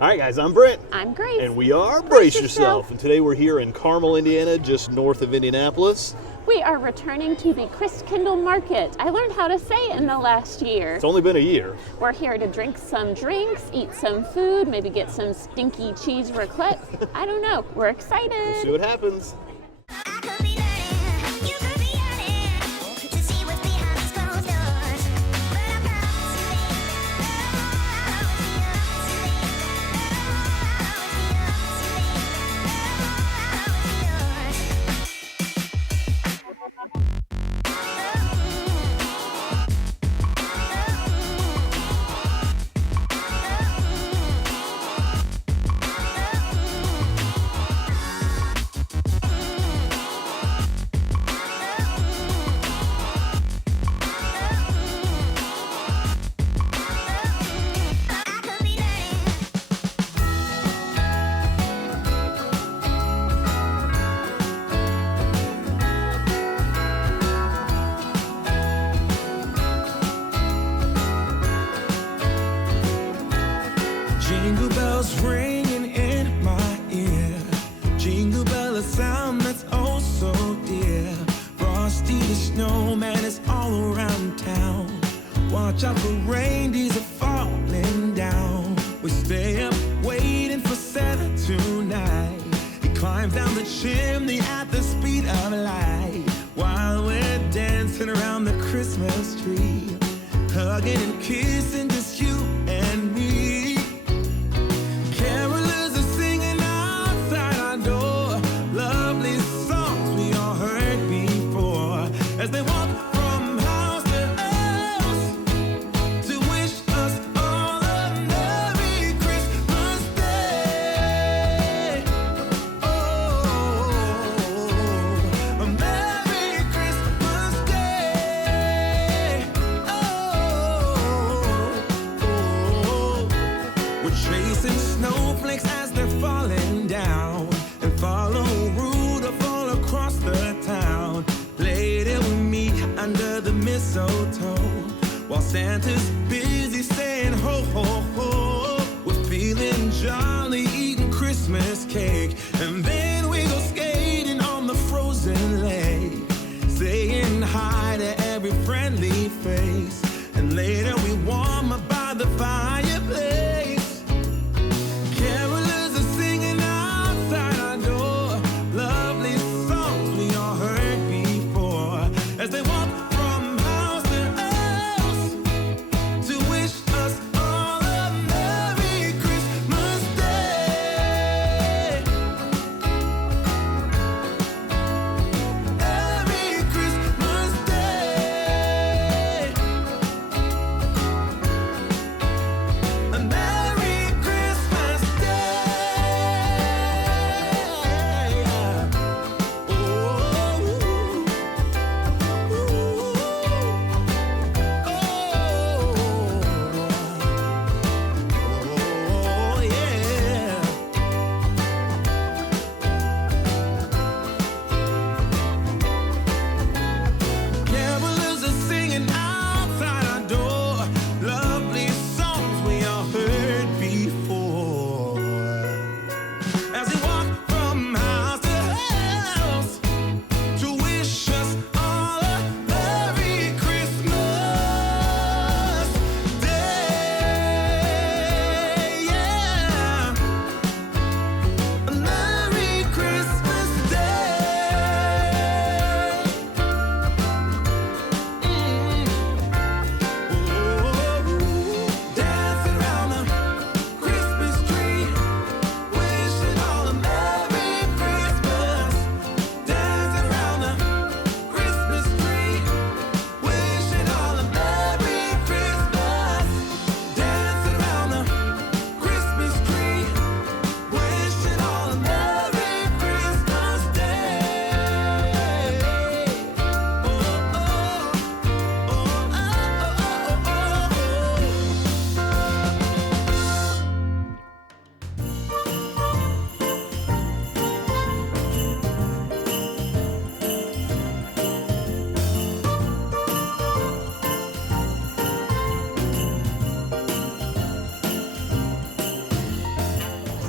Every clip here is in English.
All right, guys, I'm Brent. I'm Grace. And we are Brace Yourself. And today we're here in Carmel, Indiana, just north of Indianapolis. We are returning to the Christkindlmarkt. I learned how to say it in the last year. It's only been a year. We're here to drink some drinks, eat some food, maybe get some stinky cheese raclette. I don't know. We're excited. We'll see what happens. Jingle bells ringing in my ear. Jingle bell, a sound that's oh so dear. Frosty the snowman is all around town. Watch out for reindeers are falling down. We stay up waiting for Santa tonight. He climbs down the chimney at the speed of light, while we're dancing around the Christmas tree, hugging and kissing just you and me. As they walk from house to house to wish us all a Merry Christmas Day. Oh, a Merry Christmas Day. Oh, we're chasing snowflakes as they're falling down, and follow Rudolph all across the town. Later we meet under the mistletoe, while Santa's busy saying ho, ho, ho. We're feeling jolly, eating Christmas cake, and then we go skating on the frozen lake, saying hi to every friendly face, and later we warm up by the fireplace. Carolers are singing outside our door, lovely songs we all heard before, as they walk from house to house to wish us all a Merry Christmas Day.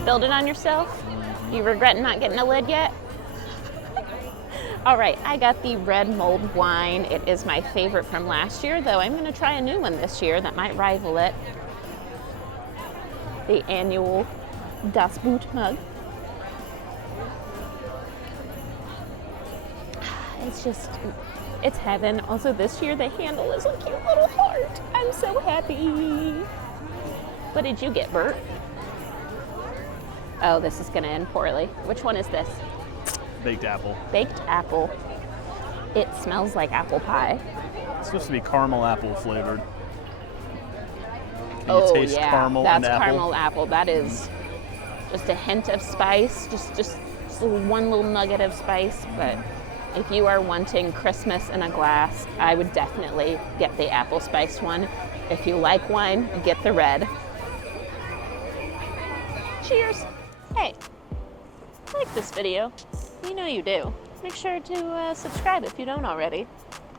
spilled it on yourself? You regretting not getting a lid yet? All right, I got the red mulled wine. It is my favorite from last year, though I'm gonna try a new one this year that might rival it. The annual Das Boot mug. It's heaven. Also this year the handle is a cute little heart. I'm so happy. What did you get, Bert? Oh, this is gonna end poorly. Which one is this? Baked apple. Baked apple. It smells like apple pie. It's supposed to be caramel apple flavored. Can Oh you taste yeah, caramel that's and apple? caramel apple. That is just a hint of spice, just one little nugget of spice. But if you are wanting Christmas in a glass, I would definitely get the apple spiced one. If you like wine, get the red. Cheers. Hey, like this video. You know you do. Make sure to subscribe if you don't already.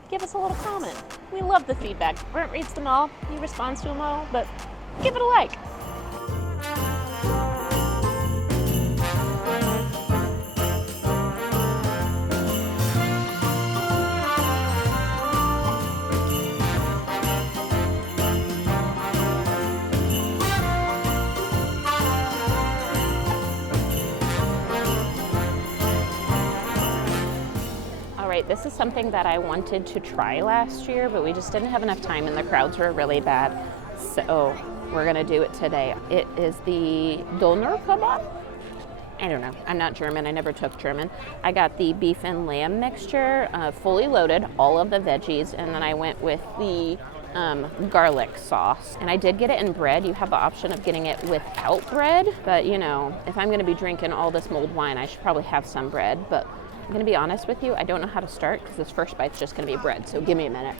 Give us a little comment. We love the feedback. Brent reads them all. He responds to them all, but give it a like. This is something that I wanted to try last year, but we just didn't have enough time and the crowds were really bad. So we're gonna do it today. It is the Doner kebab. I don't know, I'm not German, I never took German. I got the beef and lamb mixture, fully loaded, all of the veggies, and then I went with the garlic sauce. And I did get it in bread. You have the option of getting it without bread, but you know, if I'm gonna be drinking all this mulled wine, I should probably have some bread. But I'm gonna be honest with you, I don't know how to start because this first bite's just gonna be bread, so give me a minute.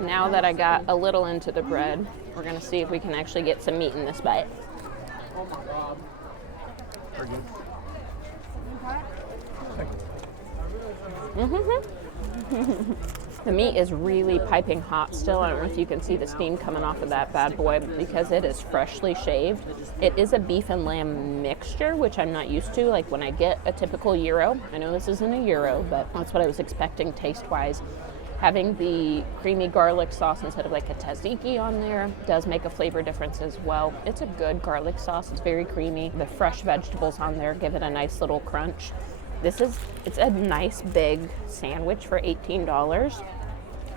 Now that I got a little into the bread, we're gonna see if we can actually get some meat in this bite. The meat is really piping hot still. I don't know if you can see the steam coming off of that bad boy because it is freshly shaved. It is a beef and lamb mixture, which I'm not used to. Like when I get a typical gyro, I know this isn't a gyro, but that's what I was expecting taste-wise. Having the creamy garlic sauce instead of like a tzatziki on there does make a flavor difference as well. It's a good garlic sauce. It's very creamy. The fresh vegetables on there give it a nice little crunch. It's a nice big sandwich for $18.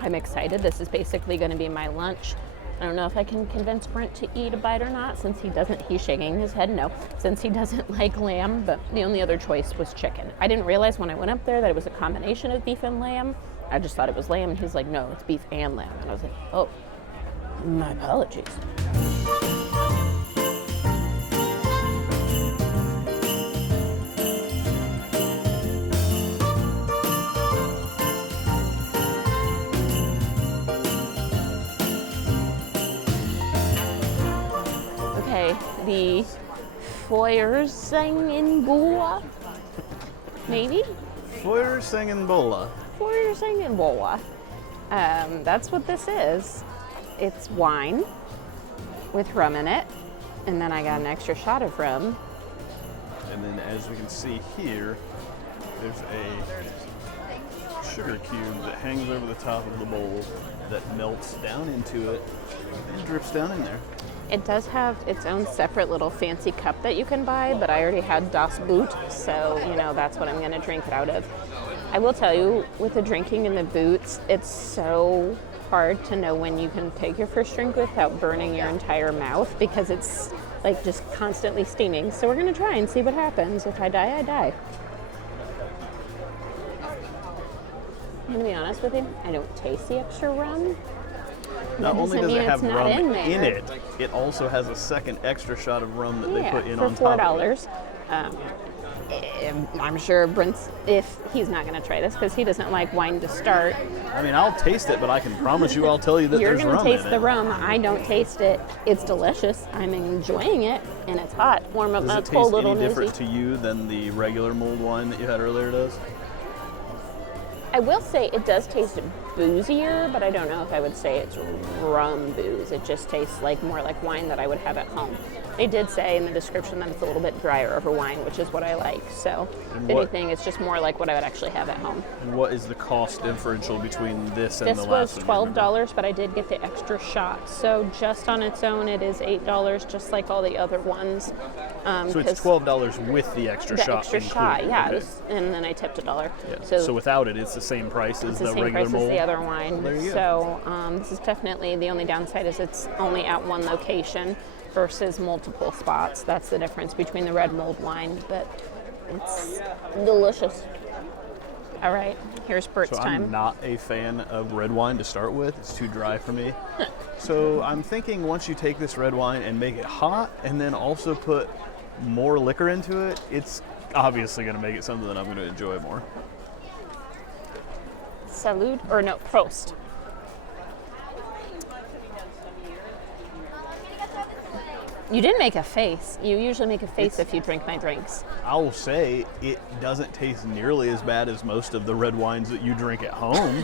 I'm excited. This is basically going to be my lunch. I don't know if I can convince Brent to eat a bite or not since he's shaking his head no, since he doesn't like lamb, but the only other choice was chicken. I didn't realize when I went up there that it was a combination of beef and lamb. I just thought it was lamb, and he's like, no, it's beef and lamb. And I was like, oh, my apologies. Okay, the Feuerzangenbowle, maybe? Feuerzangenbowle. Feuerzangenbowle. That's what this is. It's wine with rum in it, and then I got an extra shot of rum. And then as we can see here, there's a sugar cube that hangs over the top of the bowl that melts down into it and drips down in there. It does have its own separate little fancy cup that you can buy, but I already had Das Boot, so you know that's what I'm going to drink it out of. I will tell you, with the drinking in the boots, it's so hard to know when you can take your first drink without burning your entire mouth because it's like just constantly steaming. So we're going to try and see what happens. If I die, I die. I'm going to be honest with you, I don't taste the extra rum. Not only does it have rum in it, it also has a second extra shot of rum that they put in on for top of $4. I'm sure Brent's, if he's not going to try this because he doesn't like wine to start. I mean, I'll taste it, but I can promise you I'll tell you that You're there's going rum to in taste it. the rum. I don't taste it. It's delicious. I'm enjoying it, and it's hot. Warm up my Does it cold taste little any different newsie. to you than the regular mulled wine that you had earlier does? I will say it does taste boozier, but I don't know if I would say it's rum booze. It just tastes like more like wine that I would have at home. They did say in the description that it's a little bit drier of a wine, which is what I like. So if anything, it's just more like what I would actually have at home. And what is the cost differential between this and the last This one? was $12, but I did get the extra shot. So just on its own, it is $8, just like all the other ones. So it's $12 with the extra the shot extra included. shot, yeah. Okay. And then I tipped $1. Yeah. So without it, it's the same price as it's the the same regular price mold. as the other wine. There you go. So this is definitely the only downside is it's only at one location versus multiple spots. That's the difference between the red mold wine, but it's delicious. All right, here's Bert's So time. I'm not a fan of red wine to start with. It's too dry for me. So I'm thinking once you take this red wine and make it hot and then also put more liquor into it, it's obviously going to make it something that I'm going to enjoy more. Salud, or no, Prost. You didn't make a face. You usually make a face if you drink my drinks. I will say it doesn't taste nearly as bad as most of the red wines that you drink at home.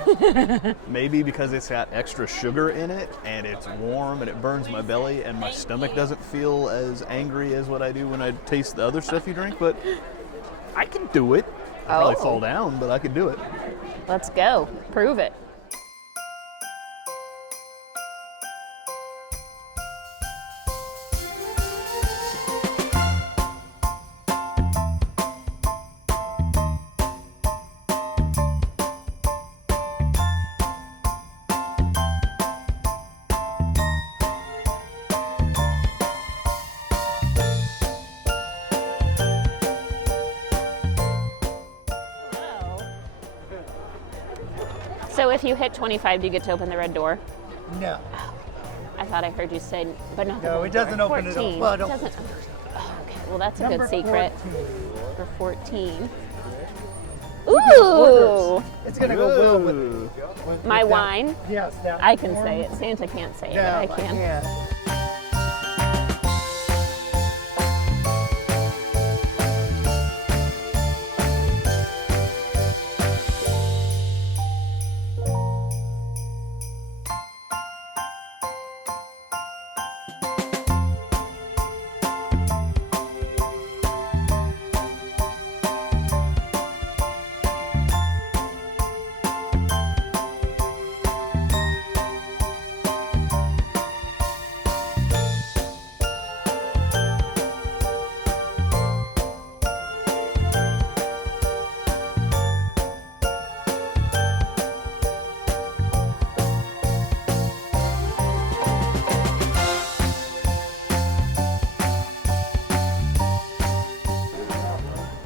Maybe because it's got extra sugar in it and it's warm and it burns my belly and my stomach doesn't feel as angry as what I do when I taste the other stuff you drink, but I can do it. I'll probably fall down, but I can do it. Let's go. Prove it. So if you hit 25, do you get to open the red door? No. I thought I heard you say, but not the No, red it doesn't door. open it up. 14. Well, it It don't- doesn't. Oh, okay, well that's a Number good secret 14. for 14. Ooh, It's gonna go well with my that. wine. Yes, that. I can say it. Santa can't say it, No, but I can. Yeah.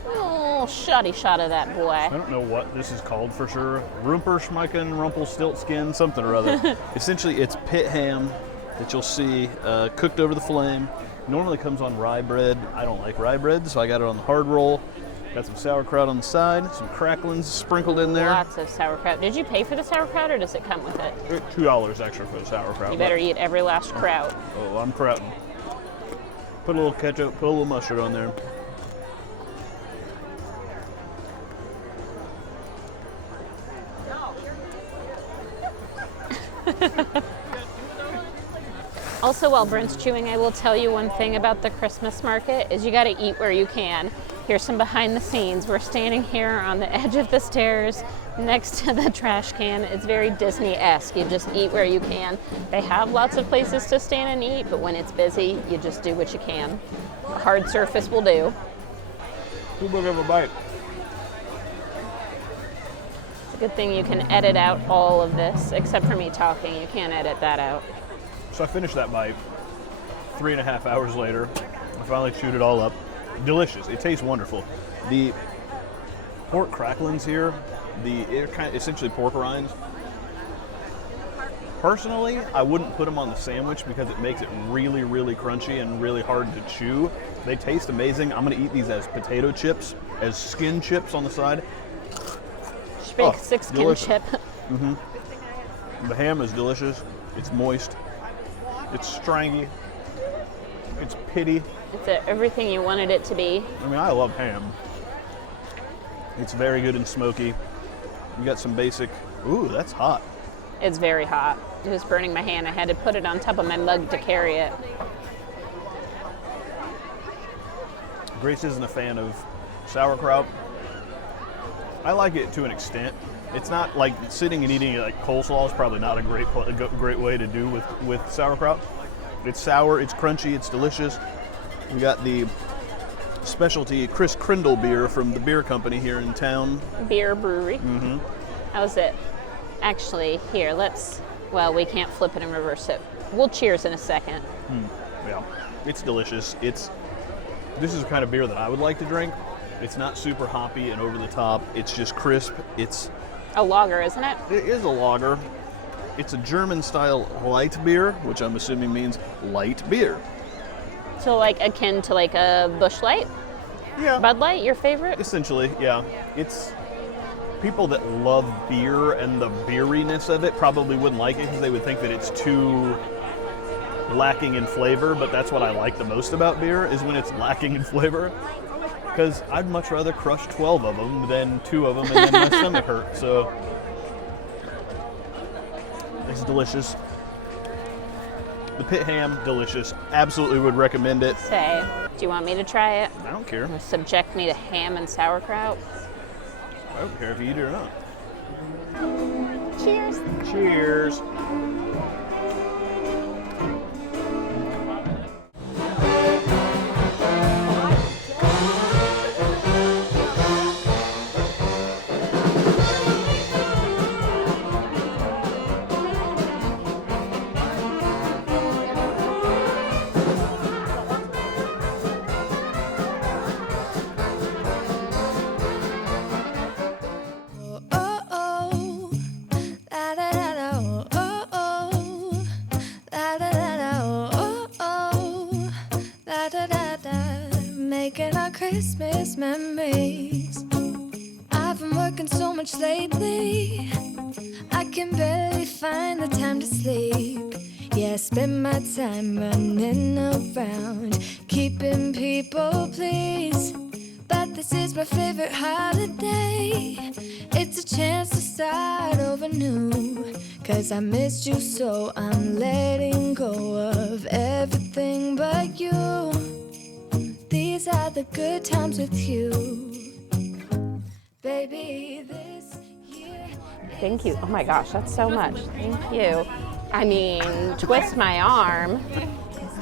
Oh, shoddy shot of that boy. I don't know what this is called for sure. Rumperschmecken, Rumpelstiltskin, something or other. Essentially, it's pit ham that you'll see cooked over the flame. Normally comes on rye bread. I don't like rye bread, so I got it on the hard roll. Got some sauerkraut on the side, some cracklings sprinkled in there. Lots of sauerkraut. Did you pay for the sauerkraut or does it come with it? $2 extra for the sauerkraut. You better eat every last kraut. Oh, I'm krauting. Put a little ketchup, put a little mustard on there. Also, while Brent's chewing, I will tell you one thing about the Christmas market is you got to eat where you can. Here's some behind the scenes. We're standing here on the edge of the stairs next to the trash can. It's very Disney-esque. You just eat where you can. They have lots of places to stand and eat, but when it's busy, you just do what you can. A hard surface will do. Too big of a bite. It's a good thing you can edit out all of this, except for me talking. You can't edit that out. So I finished that bite 3.5 hours later. I finally chewed it all up. Delicious. It tastes wonderful. The pork cracklings here, they're kind of essentially pork rinds. Personally, I wouldn't put them on the sandwich because it makes it really, really crunchy and really hard to chew. They taste amazing. I'm going to eat these as potato chips, as skin chips on the side. Big Oh, 6-skin delicious. chip. The ham is delicious. It's moist. It's strangy. It's pitty. It's everything you wanted it to be. I mean, I love ham. It's very good and smoky. You got some basic. Ooh, that's hot. It's very hot. It was burning my hand. I had to put it on top of my mug to carry it. Grace isn't a fan of sauerkraut. I like it to an extent. It's not like sitting and eating it like coleslaw is probably not a great way to do with sauerkraut. It's sour, it's crunchy, it's delicious. We got the specialty Christkindl beer from the beer company here in town. Beer brewery. Mm-hmm. How's it? Actually, here, well, we can't flip it and reverse it. We'll cheers in a second. Yeah, it's delicious. This is the kind of beer that I would like to drink. It's not super hoppy and over the top. It's just crisp. It's a lager, isn't it? It is a lager. It's a German-style light beer, which I'm assuming means light beer. So like akin to like a Busch Light? Yeah. Bud Light, your favorite? Essentially, yeah. It's people that love beer and the beeriness of it probably wouldn't like it because they would think that it's too lacking in flavor, but that's what I like the most about beer is when it's lacking in flavor. Because I'd much rather crush 12 of them than 2 of them and then my stomach hurt. So it's delicious. The pit ham, delicious. Absolutely would recommend it. Say, do you want me to try it? I don't care. Subject me to ham and sauerkraut? I don't care if you eat it or not. Cheers. Cheers. Making our Christmas memories. I've been working so much lately, I can barely find the time to sleep. Yeah, I spend my time running around, keeping people pleased. But this is my favorite holiday. It's a chance to start over new. 'Cause I missed you, so I'm letting go of everything but you. These are the good times with you, baby, this year. Thank you. Oh my gosh, that's so much. Thank you. I mean, twist my arm.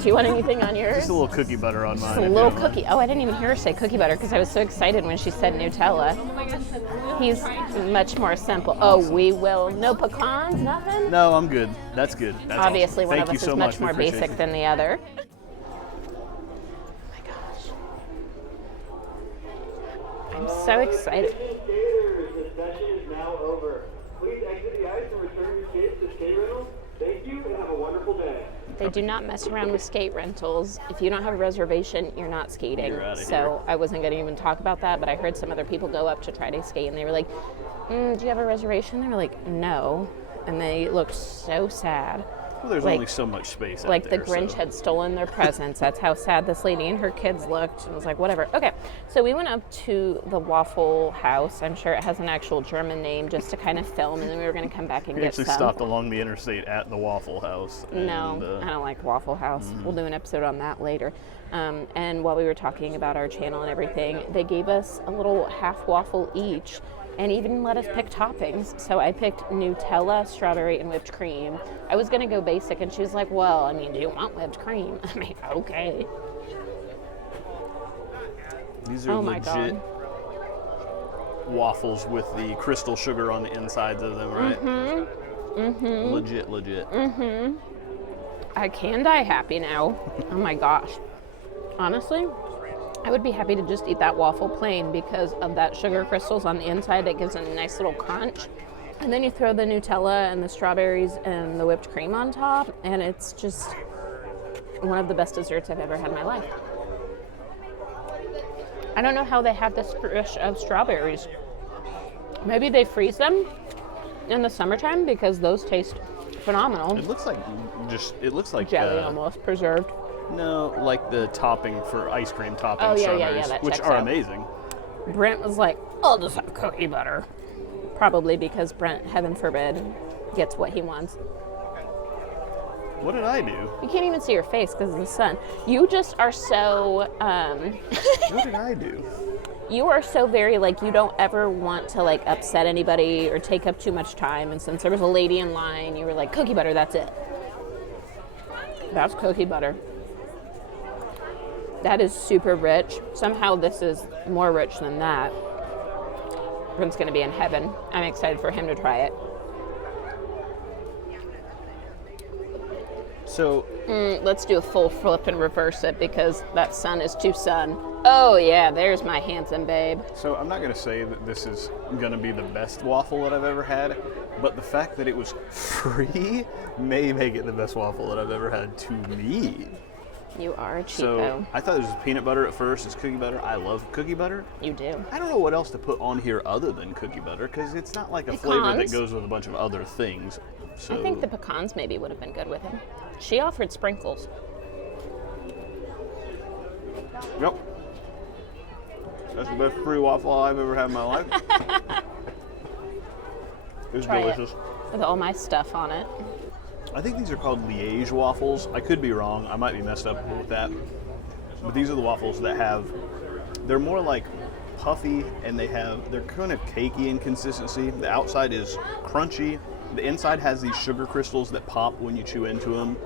Do you want anything on yours? Just a little cookie butter on mine. Just a little cookie. Oh, I didn't even hear her say cookie butter because I was so excited when she said Nutella. He's much more simple. Oh, we will. No pecans, nothing? No, I'm good. That's good. That's Obviously, awesome. one of us is much more basic it. than the other. I'm so excited. The session is now over. Please exit the ice and return your kids to skate rentals. Thank you and have a wonderful day. They do not mess around with skate rentals. If you don't have a reservation, you're not skating. You're outta So here. I wasn't going to even talk about that, but I heard some other people go up to try to skate, and they were like, do you have a reservation? They were like, no. And they looked so sad. Well, there's like- only so much space Like out the there. Grinch had stolen their presents. That's how sad this lady and her kids looked. And I was like, whatever. Okay, so we went up to the Waffle House. I'm sure it has an actual German name, just to kind of film, and then we were going to come back and We get actually some. stopped along the interstate at the Waffle House. No, and, I don't like Waffle House. We'll do an episode on that later. And while we were talking about our channel and everything, they gave us a little half waffle each and even let us pick toppings. So I picked Nutella, strawberry, and whipped cream. I was going to go basic, and she was like, well, I mean, do you want whipped cream? I mean, okay. These are Oh my legit God. waffles with the crystal sugar on the insides of them, right? Mm-hmm. Legit. I can die happy now. Oh my gosh. Honestly, I would be happy to just eat that waffle plain because of that sugar crystals on the inside that gives it a nice little crunch. And then you throw the Nutella and the strawberries and the whipped cream on top, and it's just one of the best desserts I've ever had in my life. I don't know how they have this fresh of strawberries. Maybe they freeze them in the summertime because those taste phenomenal. It looks like Jelly almost preserved. No, like the topping for ice cream topping Oh, yeah, strawberries, that which checks are out. amazing. Brent was like, I'll just have cookie butter. Probably because Brent, heaven forbid, gets what he wants. What did I do? You can't even see your face because of the sun. You just are so, What did I do? you are so very, like, you don't ever want to, like, upset anybody or take up too much time. And since there was a lady in line, you were like, cookie butter, that's it. That's cookie butter. That is super rich. Somehow this is more rich than that. Brent's going to be in heaven. I'm excited for him to try it. So, Let's do a full flip and reverse it because that sun is too sun. Oh yeah, there's my handsome babe. so I'm not going to say that this is going to be the best waffle that I've ever had, but the fact that it was free may make it the best waffle that I've ever had to me. You are a cheapo. So I thought it was peanut butter at first. It's cookie butter. I love cookie butter. You do. I don't know what else to put on here other than cookie butter because it's not like a flavor that Pecans. goes with a bunch of other things. So I think the pecans maybe would have been good with him. She offered sprinkles. Yep. That's the best free waffle I've ever had in my life. It's Try delicious. it with all my stuff on it. I think these are called Liège waffles. I could be wrong. I might be messed up with that. But these are the waffles that they're more like puffy and they're kind of cakey in consistency. The outside is crunchy. The inside has these sugar crystals that pop when you chew into them.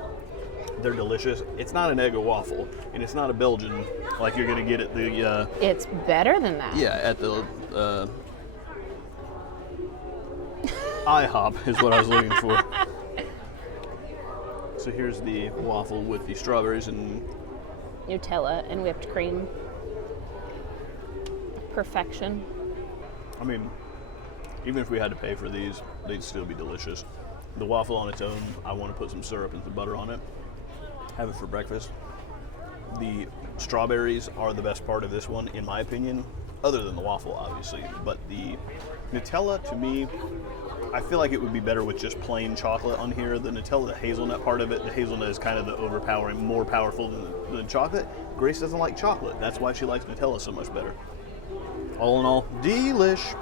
They're delicious. It's not an Eggo waffle, and it's not a Belgian like you're gonna get at the It's better than that. at the IHOP is what I was looking for. So here's the waffle with the strawberries and Nutella and whipped cream. Perfection. I mean, even if we had to pay for these, they'd still be delicious. The waffle on its own, I want to put some syrup and some butter on it. Have it for breakfast. The strawberries are the best part of this one, in my opinion, other than the waffle, obviously. But the Nutella, to me, I feel like it would be better with just plain chocolate on here. The Nutella, the hazelnut part of it, the hazelnut is kind of the overpowering, more powerful than chocolate. Grace doesn't like chocolate. That's why she likes Nutella so much better. All in all, delish.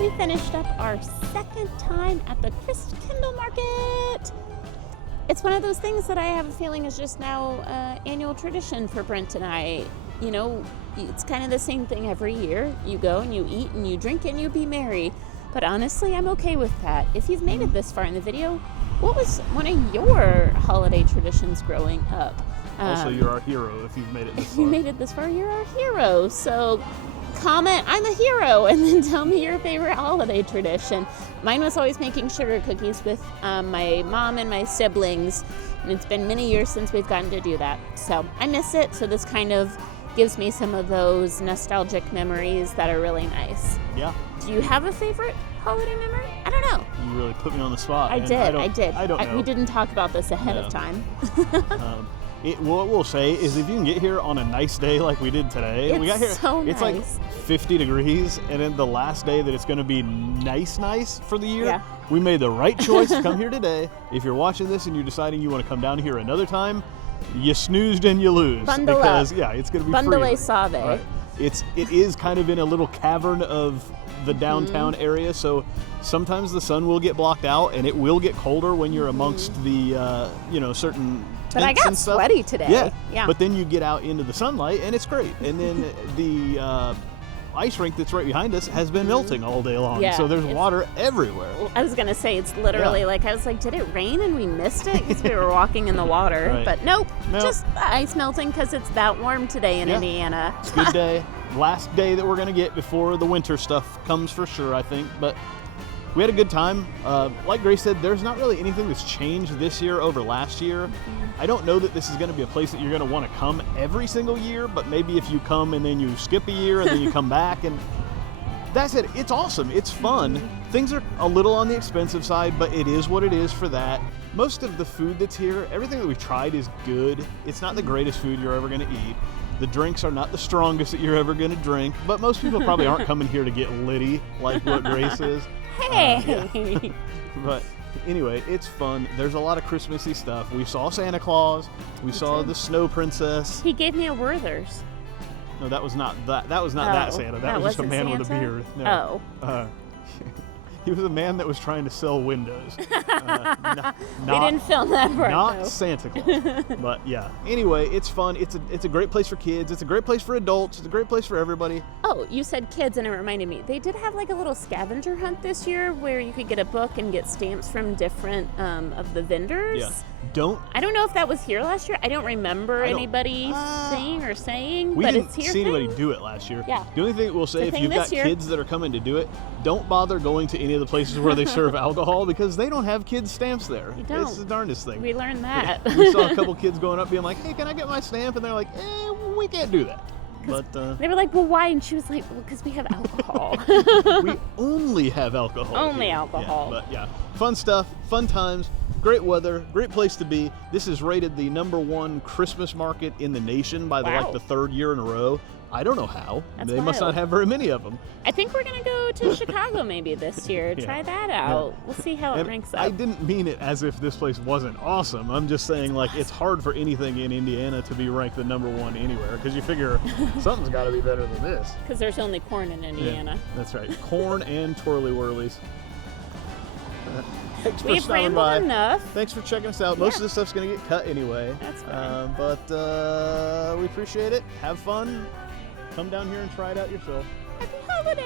We finished up our second time at the Christkindlmarkt. It's one of those things that I have a feeling is just now annual tradition for Brent and I. You know, it's kind of the same thing every year. You go and you eat and you drink and you be merry. But honestly, I'm okay with that. If you've made it this far in the video, what was one of your holiday traditions growing up? Also, you're our hero if you've made it this If far. you made it this far, you're our hero. So comment, I'm a hero, and then tell me your favorite holiday tradition. Mine was always making sugar cookies with my mom and my siblings, and it's been many years since we've gotten to do that. So I miss it, so this kind of gives me some of those nostalgic memories that are really nice. Yeah, Do you have a favorite holiday memory? I don't know. you really put me on the spot. I man. did. I don't know. We didn't talk about this ahead No. of time. What we'll say is if you can get here on a nice day like we did today, we got here. It's so It's nice. like 50 degrees, and then the last day that it's going to be nice for the year. Yeah. We made the right choice to come here today. If you're watching this and you're deciding you want to come down here another time, you snoozed and you lose. Bundle because up. yeah, it's going to be Bundle freezing. Save. Right. It is kind of in a little cavern of the downtown Mm-hmm. area, so sometimes the sun will get blocked out, and it will get colder when you're amongst the certain. But I tents got and stuff. sweaty today. Yeah. But then you get out into the sunlight, and it's great. And then the ice rink that's right behind us has been melting all day long, Yeah, so there's it's- water everywhere. I was gonna say it's literally Yeah. like I was like, did it rain and we missed it because we were walking in the water? Right. But nope, Nope. just the ice melting because it's that warm today in Yeah. Indiana. It's a good day. Last day that we're gonna get before the winter stuff comes for sure, I think. But we had a good time. Like Grace said, there's not really anything that's changed this year over last year. I don't know that this is going to be a place that you're going to want to come every single year, but maybe if you come and then you skip a year and then you come back, and that's it. It's awesome. It's fun. Things are a little on the expensive side, but it is what it is for that. Most of the food that's here, everything that we've tried is good. It's not the greatest food you're ever going to eat. The drinks are not the strongest that you're ever going to drink, but most people probably aren't coming here to get litty like what Grace is. Hey! But anyway, it's fun. There's a lot of Christmassy stuff. We saw Santa Claus. We saw the Snow Princess. He gave me a Werther's. No, that was not that. That was not that Santa. That was just a man with a Santa? beard. No. Oh. He was a man that was trying to sell windows. We didn't film that part, Not though. Santa Claus. But yeah. Anyway, it's fun. It's a great place for kids. It's a great place for adults. It's a great place for everybody. Oh, you said kids, and it reminded me. They did have like a little scavenger hunt this year where you could get a book and get stamps from different of the vendors. Yeah. I don't know if that was here last year. I don't remember anybody saying, We but didn't it's here. see anybody do it last year. Yeah. The only thing that we'll say, The if thing you've got this year- kids that are coming to do it, don't bother going to any of the places where they serve alcohol because they don't have kids stamps there. You don't. It's the darndest thing. We learned that. We saw a couple kids going up being like, hey, can I get my stamp? And they're like, we can't do that. But They were like, well, why? And she was like, well, because we have alcohol. we only have alcohol. Only here. alcohol. Yeah, but yeah, fun stuff, fun times, great weather, great place to be. This is rated the #1 Christmas market in the nation by the third year in a row. I don't know how. That's they must not wild. have very many of them. I think we're going to go to Chicago maybe this year. Yeah. Try that out. We'll see how it And ranks I up. didn't mean it as if this place wasn't awesome. I'm just saying, like, it's hard for anything in Indiana to be ranked the #1 anywhere because you figure something's got to be better than this. Because there's only corn in Indiana. Yeah, that's right. Corn and twirly whirlies. Thanks for We've stopping rambled by. enough. Thanks for checking us out. Most of this stuff's going to get cut anyway. That's fine. But we appreciate it. Have fun. Come down here and try it out yourself. Happy holidays!